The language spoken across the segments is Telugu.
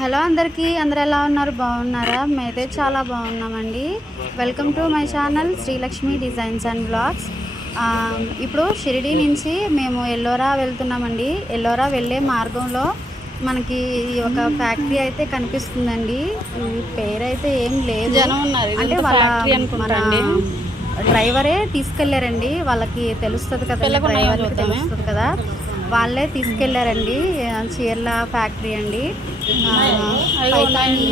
హలో అందరికీ, అందరు ఎలా ఉన్నారు? బాగున్నారా? మేమైతే చాలా బాగున్నామండి. Welcome to my channel Srilakshmi designs and blogs. ఇప్పుడు షిరిడి నుంచి మేము ఎల్లోరా వెళ్తున్నామండి. ఎల్లోరా వెళ్ళే మార్గంలో మనకి ఒక ఫ్యాక్టరీ అయితే కనిపిస్తుందండి. పేరు అయితే ఏం లేదు, అంటే వాళ్ళ డ్రైవరే తీసుకెళ్లారండి. వాళ్ళకి తెలుస్తుంది కదా, డ్రైవర్కి తెలుస్తుంది కదా, వాళ్ళే తీసుకెళ్లారండి. చీరల ఫ్యాక్టరీ అండి. పైతాని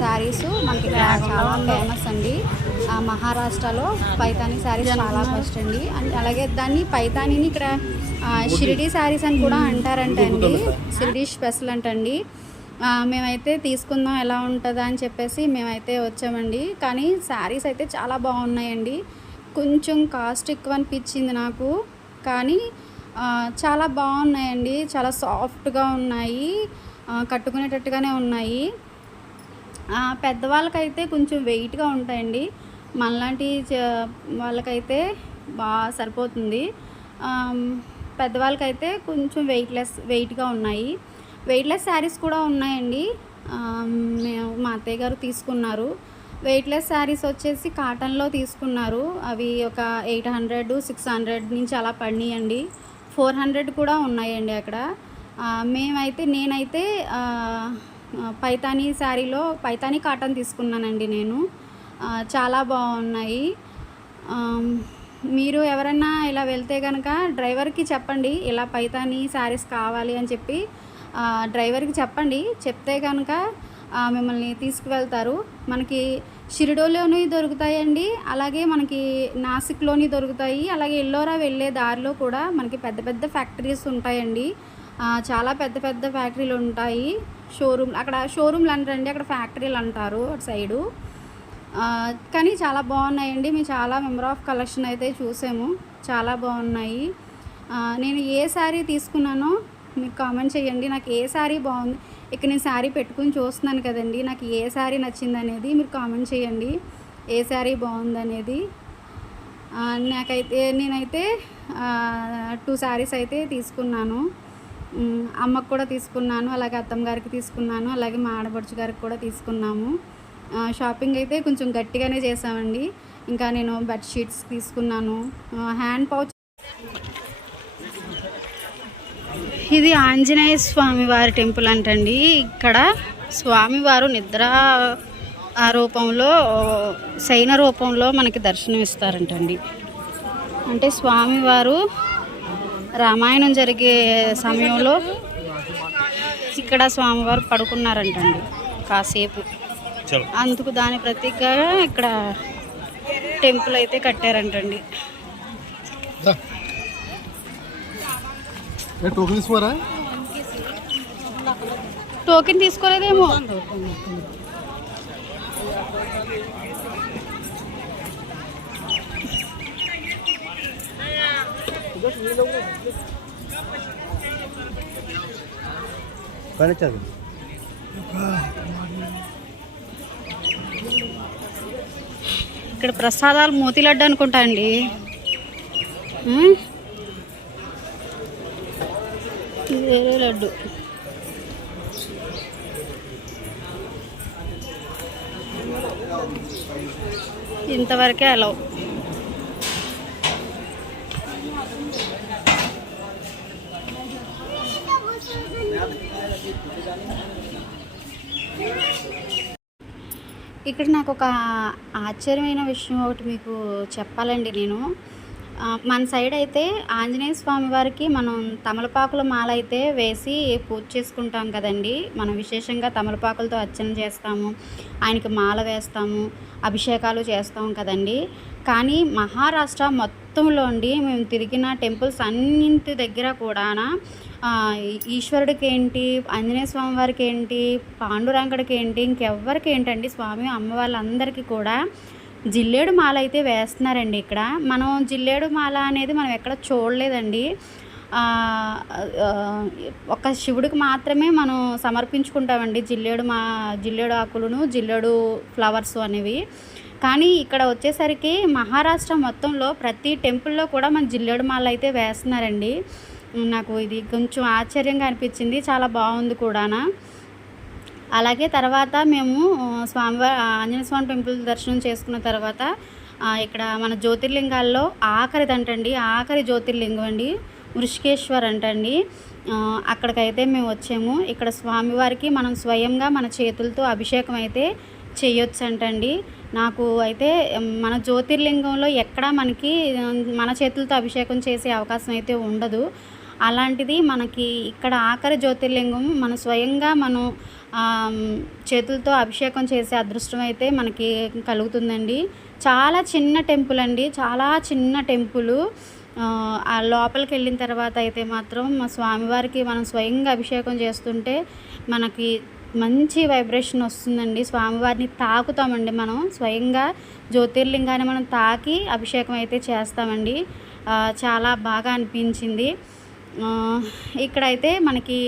శారీస్ మనకి ఇక్కడ చాలా ఫేమస్ అండి. మహారాష్ట్రలో పైతాని శారీస్ చాలా ఫస్ట్ అండి. అలాగే దాన్ని పైతానిని ఇక్కడ షిరిడి శారీస్ అని కూడా అంటారంట అండి. షిరిడి స్పెషల్ అంటండి. మేమైతే తీసుకుందాం ఎలా ఉంటుందా అని చెప్పేసి మేమైతే వచ్చామండి. కానీ శారీస్ అయితే చాలా బాగున్నాయండి. కొంచెం కాస్ట్ ఎక్కువ అనిపించింది నాకు, కానీ చాలా బాగున్నాయండి. చాలా సాఫ్ట్గా ఉన్నాయి, కట్టుకునేటట్టుగానే ఉన్నాయి. పెద్దవాళ్ళకైతే కొంచెం వెయిట్గా ఉంటాయండి. మనలాంటి వాళ్ళకైతే బాగా సరిపోతుంది. పెద్దవాళ్ళకైతే కొంచెం వెయిట్గా ఉన్నాయి. వెయిట్లెస్ శారీస్ కూడా ఉన్నాయండి. మా అత్తయ్య గారు తీసుకున్నారు. వెయిట్లెస్ శారీస్ వచ్చేసి కాటన్లో తీసుకున్నారు. అవి ఒక 800, 600 నుంచి అలా పడినాయండి. 400 కూడా ఉన్నాయండి అక్కడ. నేనైతే పైతానీ శారీలో పైతానీ కాటన్ తీసుకున్నానండి నేను. చాలా బాగున్నాయి. మీరు ఎవరన్నా ఇలా వెళ్తే కనుక డ్రైవర్కి చెప్పండి, ఇలా పైతానీ శారీస్ కావాలి అని చెప్పి డ్రైవర్కి చెప్పండి. చెప్తే కనుక మిమ్మల్ని తీసుకువెళ్తారు. మనకి షిరిడోలోని దొరుకుతాయండి, అలాగే మనకి నాసిక్లోని దొరుకుతాయి. అలాగే ఎల్లోరా వెళ్ళే దారిలో కూడా మనకి పెద్ద పెద్ద ఫ్యాక్టరీస్ ఉంటాయండి. చాలా పెద్ద పెద్ద ఫ్యాక్టరీలు ఉంటాయి. అక్కడ షోరూమ్లు అంటారండి, అక్కడ ఫ్యాక్టరీలు అంటారు అటు సైడు. కానీ చాలా బాగున్నాయండి. మేము చాలా మెంబర్ ఆఫ్ కలెక్షన్ అయితే చూసాము, చాలా బాగున్నాయి. నేను ఏ శారీ తీసుకున్నానో మీకు కామెంట్ చేయండి. నాకు ఏ శారీ బాగుంది, ఇక్కడ నేను శారీ పెట్టుకుని చూస్తున్నాను కదండి, నాకు ఏ శారీ నచ్చింది అనేది మీరు కామెంట్ చేయండి. ఏ శారీ బాగుందనేది. నేనైతే 2 శారీస్ అయితే తీసుకున్నాను. అమ్మకు కూడా తీసుకున్నాను, అలాగే అత్తమ్మ గారికి తీసుకున్నాను, అలాగే మా ఆడపడుచు గారికి కూడా తీసుకున్నాము. షాపింగ్ అయితే కొంచెం గట్టిగానే చేసామండి. ఇంకా నేను బెడ్షీట్స్ తీసుకున్నాను, హ్యాండ్ పౌచ్. ఇది ఆంజనేయ స్వామి వారి టెంపుల్ అంటండి. ఇక్కడ స్వామివారు నిద్ర రూపంలో, శయన రూపంలో మనకి దర్శనం ఇస్తారంటండి. అంటే స్వామివారు రామాయణం జరిగే సమయంలో ఇక్కడ స్వామివారు పడుకున్నారంటండి కాసేపు. అందుకు దాని ప్రతీకగా ఇక్కడ టెంపుల్ అయితే కట్టారంటండి. టోకెన్ తీసుకోలేదేమో. ఇక్కడ ప్రసాదాలు మోతీ లడ్డు అనుకుంటా అండి. వేరే లడ్డు. ఇంతవరకే అలౌ. ఇక్కడ నాకు ఒక ఆశ్చర్యమైన విషయం ఒకటి మీకు చెప్పాలండి. నేను మన సైడ్ అయితే ఆంజనేయ స్వామి వారికి మనం తమలపాకుల మాల అయితే వేసి పూజ చేసుకుంటాం కదండి. మనం విశేషంగా తమలపాకులతో అర్చన చేస్తాము, ఆయనకి మాల వేస్తాము, అభిషేకాలు చేస్తాం కదండి. కానీ మహారాష్ట్ర మొత్తంలో అండి మేము తిరిగిన టెంపుల్స్ అన్నింటి దగ్గర కూడా ఈశ్వరుడికి ఏంటి, ఆంజనేయ స్వామి వారికి ఏంటి, పాండురంగడికి ఏంటి, ఇంకెవ్వరికి ఏంటండి, స్వామి అమ్మ వాళ్ళందరికీ కూడా జిల్లేడు మాల అయితే వేస్తున్నారండి. ఇక్కడ మనం జిల్లేడు మాల అనేది మనం ఎక్కడ చూడలేదండి. ఒక శివుడికి మాత్రమే మనం సమర్పించుకుంటామండి జిల్లేడు ఆకులను, జిల్లేడు ఫ్లవర్స్ అనేవి. కానీ ఇక్కడ వచ్చేసరికి మహారాష్ట్ర మొత్తంలో ప్రతి టెంపుల్లో కూడా మన జిల్లేడు మాల అయితే వేస్తున్నారండి. నాకు ఇది కొంచెం ఆశ్చర్యంగా అనిపించింది, చాలా బాగుంది కూడా. అలాగే తర్వాత మేము స్వామివారి ఆంజనేయ స్వామి టెంపుల్ దర్శనం చేసుకున్న తర్వాత ఇక్కడ మన జ్యోతిర్లింగాల్లో ఆఖరిదంటండి, ఆఖరి జ్యోతిర్లింగం అండి వృషికేశ్వర్ అంటండి. అక్కడికైతే మేము వచ్చాము. ఇక్కడ స్వామివారికి మనం స్వయంగా మన చేతులతో అభిషేకం అయితే చేయొచ్చు అంటండి. నాకు అయితే మన జ్యోతిర్లింగంలో ఎక్కడా మనకి మన చేతులతో అభిషేకం చేసే అవకాశం అయితే ఉండదు. అలాంటిది మనకి ఇక్కడ ఆఖరి జ్యోతిర్లింగం మన స్వయంగా మనం చేతులతో అభిషేకం చేసే అదృష్టం అయితే మనకి కలుగుతుందండి. చాలా చిన్న టెంపుల్ అండి, చాలా చిన్న టెంపుల్. ఆ లోపలికి వెళ్ళిన తర్వాత అయితే మాత్రం మా స్వామివారికి మనం స్వయంగా అభిషేకం చేస్తుంటే మనకి మంచి వైబ్రేషన్ వస్తుందండి. స్వామివారిని తాకుతామండి, మనం స్వయంగా జ్యోతిర్లింగాన్ని మనం తాకి అభిషేకం అయితే చేస్తామండి. చాలా బాగా అనిపించింది. ఇక్కడైతే మనకి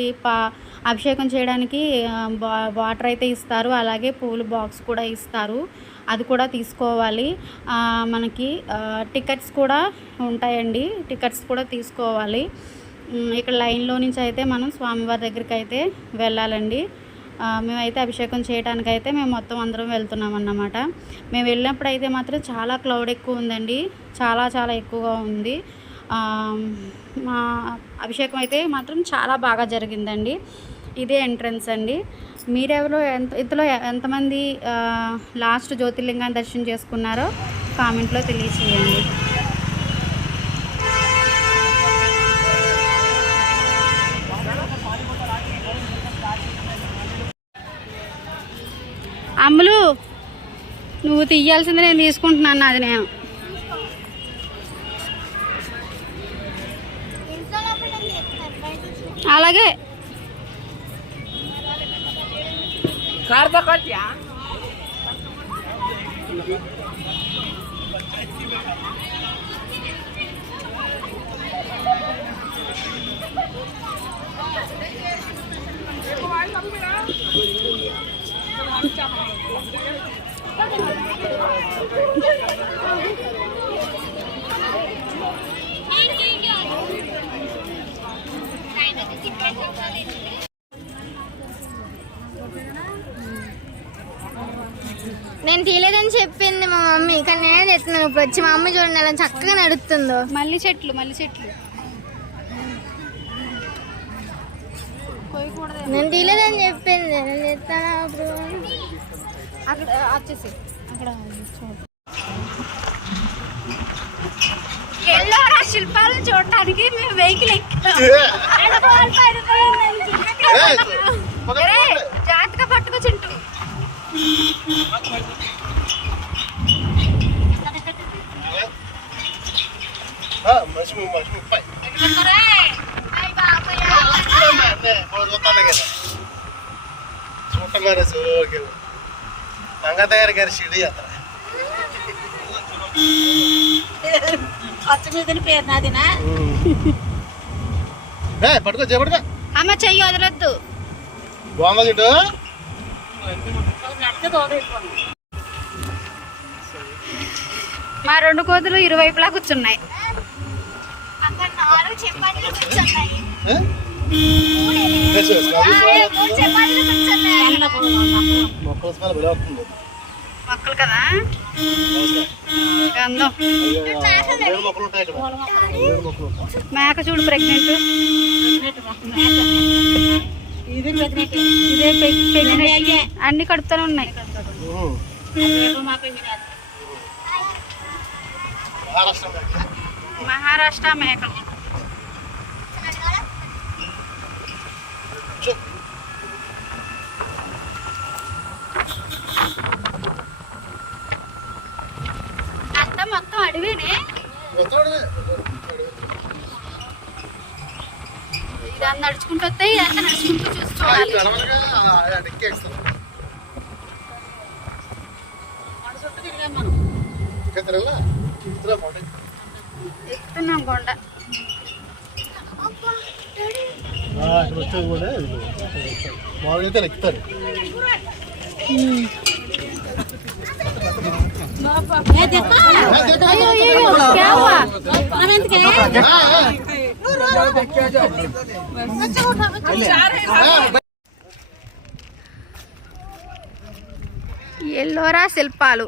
అభిషేకం చేయడానికి వాటర్ అయితే ఇస్తారు, అలాగే పూల బాక్స్ కూడా ఇస్తారు, అది కూడా తీసుకోవాలి. మనకి టికెట్స్ కూడా ఉంటాయండి, టికెట్స్ కూడా తీసుకోవాలి. ఇక్కడ లైన్లో నుంచి అయితే మనం స్వామివారి దగ్గరికి అయితే వెళ్ళాలండి. మేమైతే అభిషేకం చేయడానికి అయితే మేము మొత్తం అందరం వెళ్తున్నాం అన్నమాట. మేము వెళ్ళినప్పుడు అయితే మాత్రం చాలా క్లౌడ్ ఎక్కువ ఉందండి, చాలా చాలా ఎక్కువగా ఉంది. మా అభిషేకం అయితే మాత్రం చాలా బాగా జరిగిందండి. ఇదే ఎంట్రన్స్ అండి. మీరెవరో ఇంతలో ఎంతమంది లాస్ట్ జ్యోతిర్లింగాన్ని దర్శనం చేసుకున్నారో కామెంట్లో తెలియచేయండి. అమ్ములు, నువ్వు తీయాల్సింది నేను తీసుకుంటున్నాను, అది నేను అలాగే నేను తీయలేదని చెప్పింది మా మమ్మీ, కానీ నేనే చెప్తున్నాను. ఇప్పుడు వచ్చి మా అమ్మ చూడండి అలా చక్కగా నడుస్తుందో. మల్లి చెట్లు నేను తీయలేదని చెప్పింది, నేను చెప్తాను. అప్పుడు అక్కడ వచ్చేసి అక్కడ ఎల్లోరా శిల్పాలను చూడటానికి మేము వెహికల్ ఎక్కాము. జాగ్రత్తగా పట్టుకో చింటూ. అమ్మ చెయ్యి వదలొద్దు. మా రెండు కోతులు ఇరువైపులా కూర్చున్నాయి. మొక్కలు కదా మేక చూడు, ప్రెగ్నెంట్. ఇదే అన్ని కడుపుతూనే ఉన్నాయి. మహారాష్ట్ర మేకలు. అంతా మొత్తం అడవేనే. ఇదంతా నడుచుకుంటూ వస్తే ఇదంతా నడుచుకుంటూ చూసుకోవాలి. ఎక్కుతున్నాం కొండ. ఎక్కుతారు. ఎల్లోరా శిల్పాలు.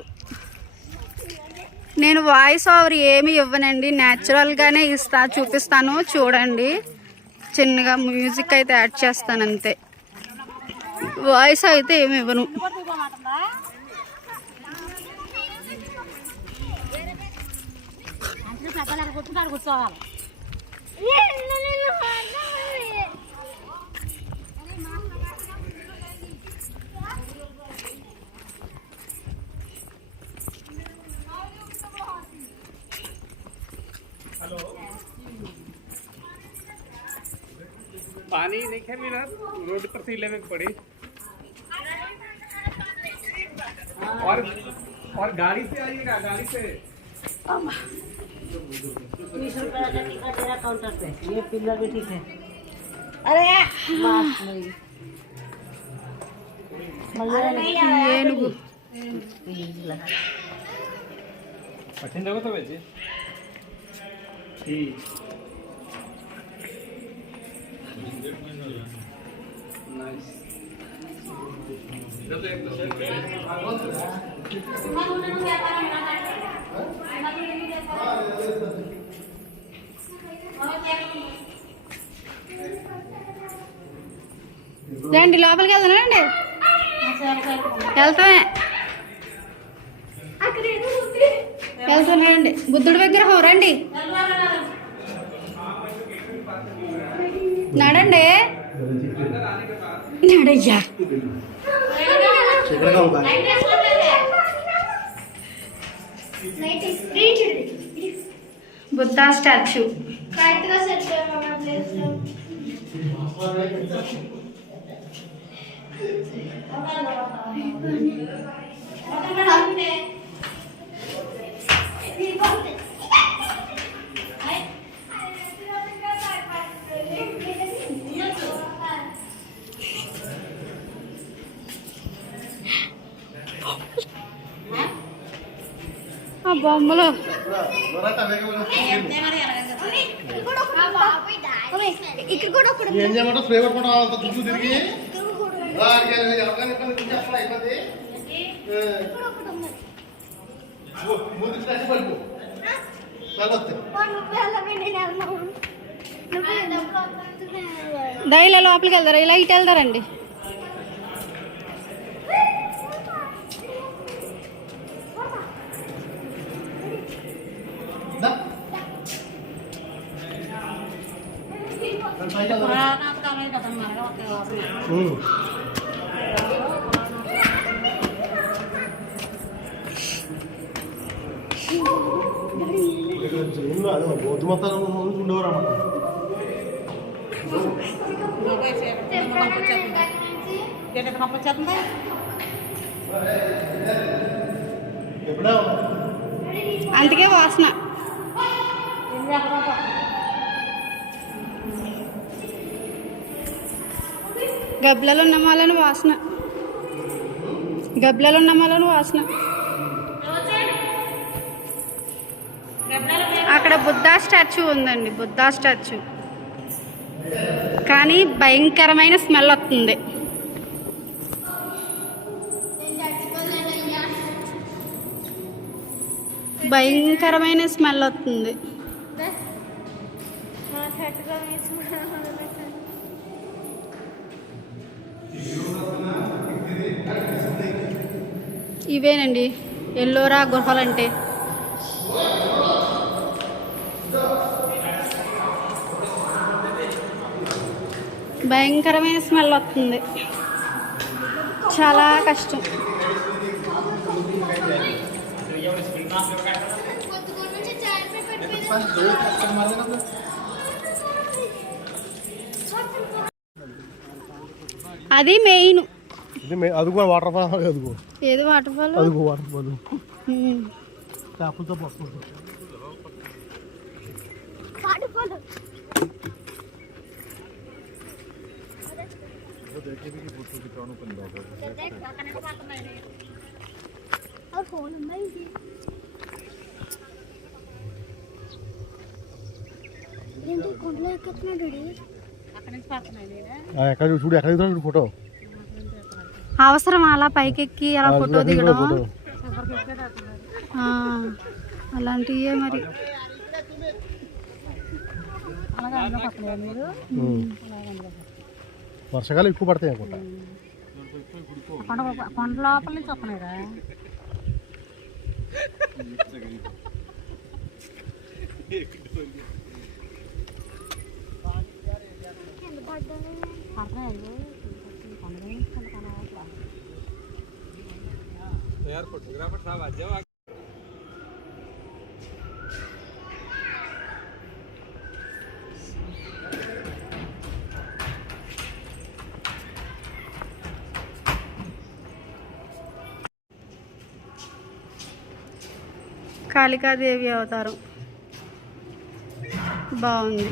నేను వాయిస్ ఓవర్ ఏమి ఇవ్వనండి, న్యాచురల్గానే చూపిస్తాను. చూడండి, చిన్నగా మ్యూజిక్ అయితే యాడ్ చేస్తాను అంతే, వాయిస్ అయితే ఏమి ఇవ్వను. पानी नहीं है मेरा, रोड पर से लेवे पड़ी। और गाड़ी से आइएगा, गाड़ी से। 20 रुपये का टिकट दे रहा काउंटर पे। ये पिलर भी ठीक है। अरे ఏనుగు पठन देखो तो वैसे ठीक नाइस। రండి, లోపలికి వెళ్దానండి. వెళ్తామే, వెళ్తానండి. బుద్ధుడి విగ్రహం రండి, నడండి, నడయ్యా. బుద్ధా స్టాచ్యూ. ఆ బొమ్మలు ఇక్కడ కూడా ఏం చేయమంటావు? స్ప్రే కొట్టుకుంటా చుట్టూ తిరిగి ముందుకు స్టాచ్యూ పడిపో దయలో లోపలికి వెళ్తారా? ఇలా ఇటు వెళ్తారండి. బౌద్ధ మతాలు ఉండేవారన్నమాట. ఎప్పుడా అందుకే వాసన. గబ్లలో ఉన్న మాలని వాసన, గబ్లలో ఉన్న మాలని వాసన. అక్కడ బుద్ధా స్టాచ్యూ ఉందండి, బుద్ధా స్టాచ్యూ, కానీ భయంకరమైన స్మెల్ వస్తుంది. భయంకరమైన స్మెల్ వస్తుంది. ఇవేనండి ఎల్లోరా గుహలంటే. భయంకరమైన స్మెల్ వస్తుంది, చాలా కష్టం. అది మెయిన్. అదిగో వాటర్ ఫాల్, అదిగో ఏది వాటర్ ఫాల్, అదిగో వాటర్ ఫాల్ చేపలతో పట్టుకుంటాం. ఎక్కడ చూడు, ఎక్కడ చూడు ఫోటో. అవసరం అలా పైకెక్కి అలా ఫోటో దిగడం ఆ, అలాంటివే మరి. వర్షాకాలం ఎక్కువ పడతాయి అనుకుంటా. కొండ లోపల నుంచి వస్తున్నాయిరా. यार फोटोग्राफर साहब आ जाओ. కాళికాదేవి అవతారం బాగుంది.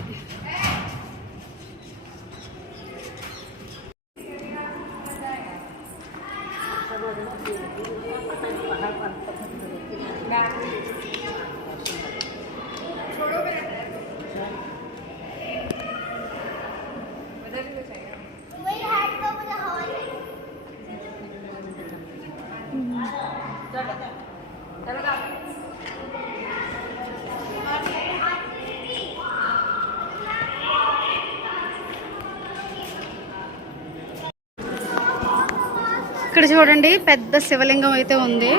ఇక్కడ చూడండి పెద్ద శివలింగం అయితే ఉంది,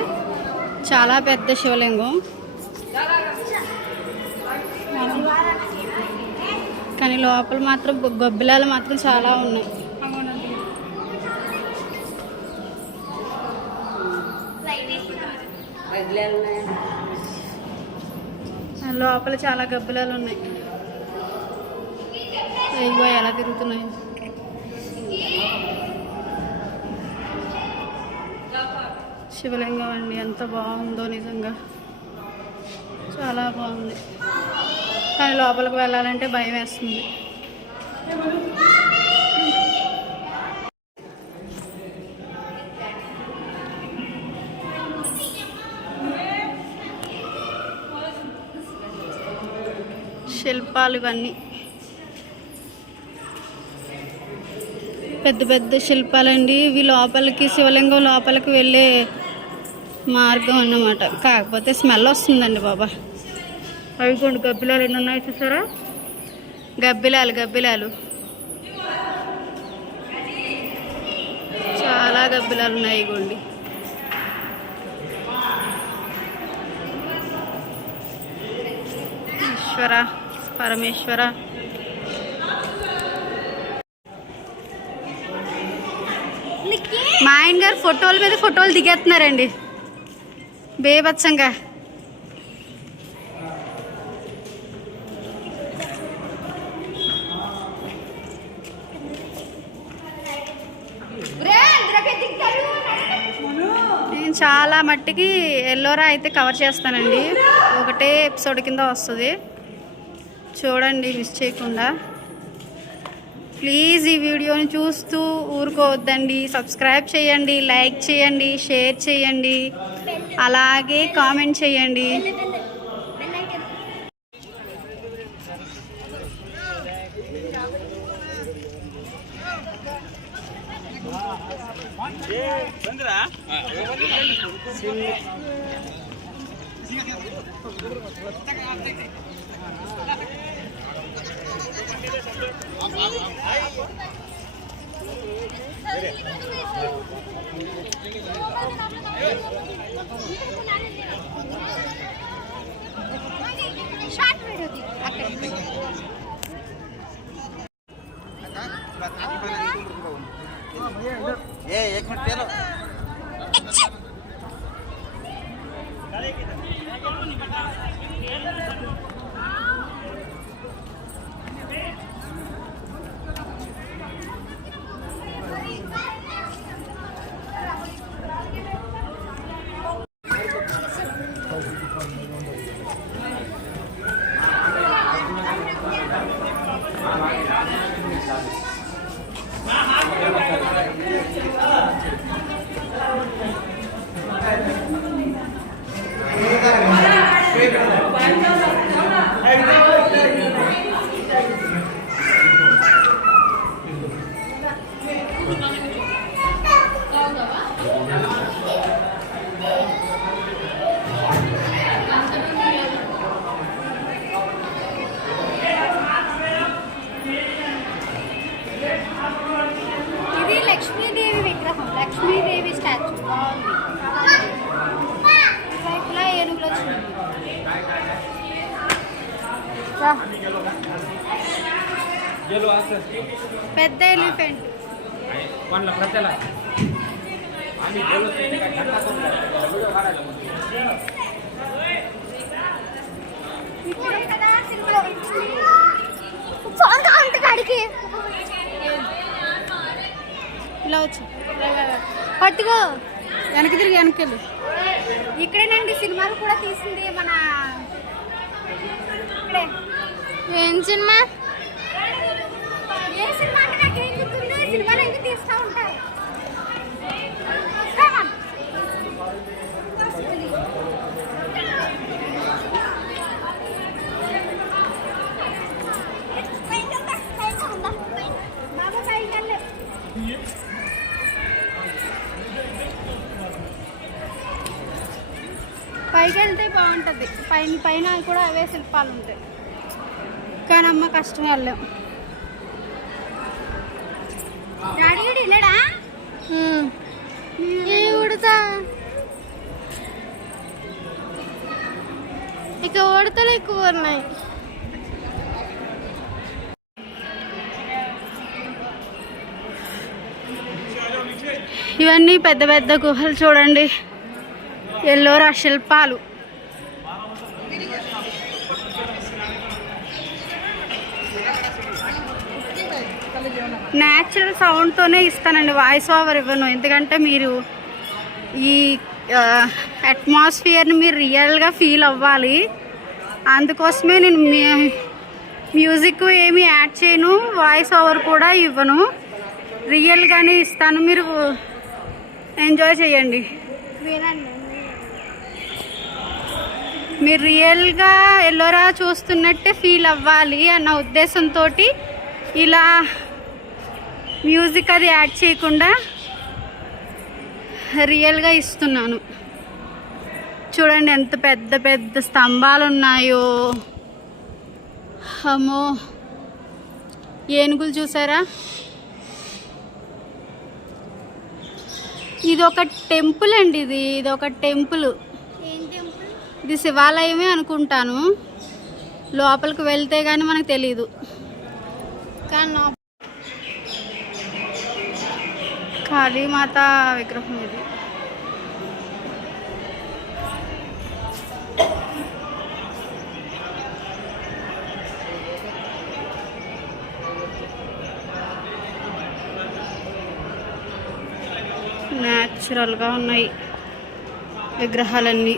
చాలా పెద్ద శివలింగం. కానీ లోపల మాత్రం గొబ్బిలాలు మాత్రం చాలా ఉన్నాయి. లోపల చాలా గబ్బిలాలు ఉన్నాయి. ఇగో ఎలా తిరుగుతున్నాయి. శివలింగం అండి, ఎంత బాగుందో నిజంగా, చాలా బాగుంది. కానీ లోపలికి వెళ్ళాలంటే భయం వేస్తుంది. శిల్పాలు ఇవన్నీ పెద్ద పెద్ద శిల్పాలండి. ఇవి లోపలికి శివలింగం లోపలికి వెళ్ళే మార్గం అన్నమాట. కాకపోతే స్మెల్ వస్తుందండి బాబా. అవి కొన్ని గబ్బిలాలు ఎన్ని ఉన్నాయి చూసారా, గబ్బిలాలు చాలా గబ్బిలాలు ఉన్నాయి. ఇగోండి ఈశ్వర పరమేశ్వర. మా ఆయన గారు ఫోటోల మీద ఫోటోలు దిగేస్తున్నారండి బేభత్సంగా. నేను చాలా మట్టికి ఎల్లోరా అయితే కవర్ చేస్తానండి, ఒకటే ఎపిసోడ్ కింద వస్తుంది చూడండి మిస్ చేయకుండా. ప్లీజ్ ఈ వీడియోని చూస్తూ ఊరుకోవద్దండి. సబ్స్క్రైబ్ చేయండి, లైక్ చేయండి, షేర్ చేయండి, అలాగే కామెంట్ చేయండి. एक मिनट चलो चलो आज పెద్ద ఎలిఫెంట్. कौन लफड़ा चला आम्ही बोलत नाही काय घंटा करून व्हिडिओ काढायला ఫోన్ కౌంట్ కాడికి ఇలా వచ్చి పట్టుకో. వెనక్కి తిరిగి వెనకెళ్ళు. ఇక్కడేనండి సినిమాలు కూడా తీసింది మన ఇక్కడే. ఏం సినిమా? ఏ సినిమా అంటే నాకేం గుర్తుంది, సినిమాలు ఎందుకు తీస్తూ ఉంటారు. పైకి వెళ్తే బాగుంటుంది. పైన పైన కూడా అవే శిల్పాలు ఉంటాయి, కానీ అమ్మ కష్టం వెళ్ళాం. డాడీ గడి వెళ్ళాడా? ఏ ఉడతా ఇక ఉడతలు ఎక్కువ ఉన్నాయి. ఇవన్నీ పెద్ద పెద్ద గుహలు చూడండి, ఎల్లోరా శిల్పాలు. న్యాచురల్ సౌండ్తోనే ఇస్తానండి, వాయిస్ ఓవర్ ఇవ్వను. ఎందుకంటే మీరు ఈ అట్మాస్ఫియర్ని మీరు రియల్గా ఫీల్ అవ్వాలి. అందుకోసమే నేను మ్యూజిక్ ఏమీ యాడ్ చేయను, వాయిస్ ఓవర్ కూడా ఇవ్వను, రియల్గానే ఇస్తాను. మీరు ఎంజాయ్ చేయండి. మీరు రియల్గా ఎల్లోరా చూస్తున్నట్టే ఫీల్ అవ్వాలి అన్న ఉద్దేశంతో ఇలా మ్యూజిక్ అది యాడ్ చేయకుండా రియల్గా ఇస్తున్నాను. చూడండి ఎంత పెద్ద పెద్ద స్తంభాలు ఉన్నాయో. అమ్మో, ఏనుగులు చూసారా? ఇది ఒక టెంపుల్ అండి, ఇది ఒక టెంపుల్. ఇది శివాలయమే అనుకుంటాను, లోపలికి వెళ్తే కానీ మనకు తెలీదు. కానీ కాళీమాత విగ్రహం ఇది. న్యాచురల్గా ఉన్నాయి విగ్రహాలన్నీ.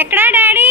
ఎక్కడా డాడీ?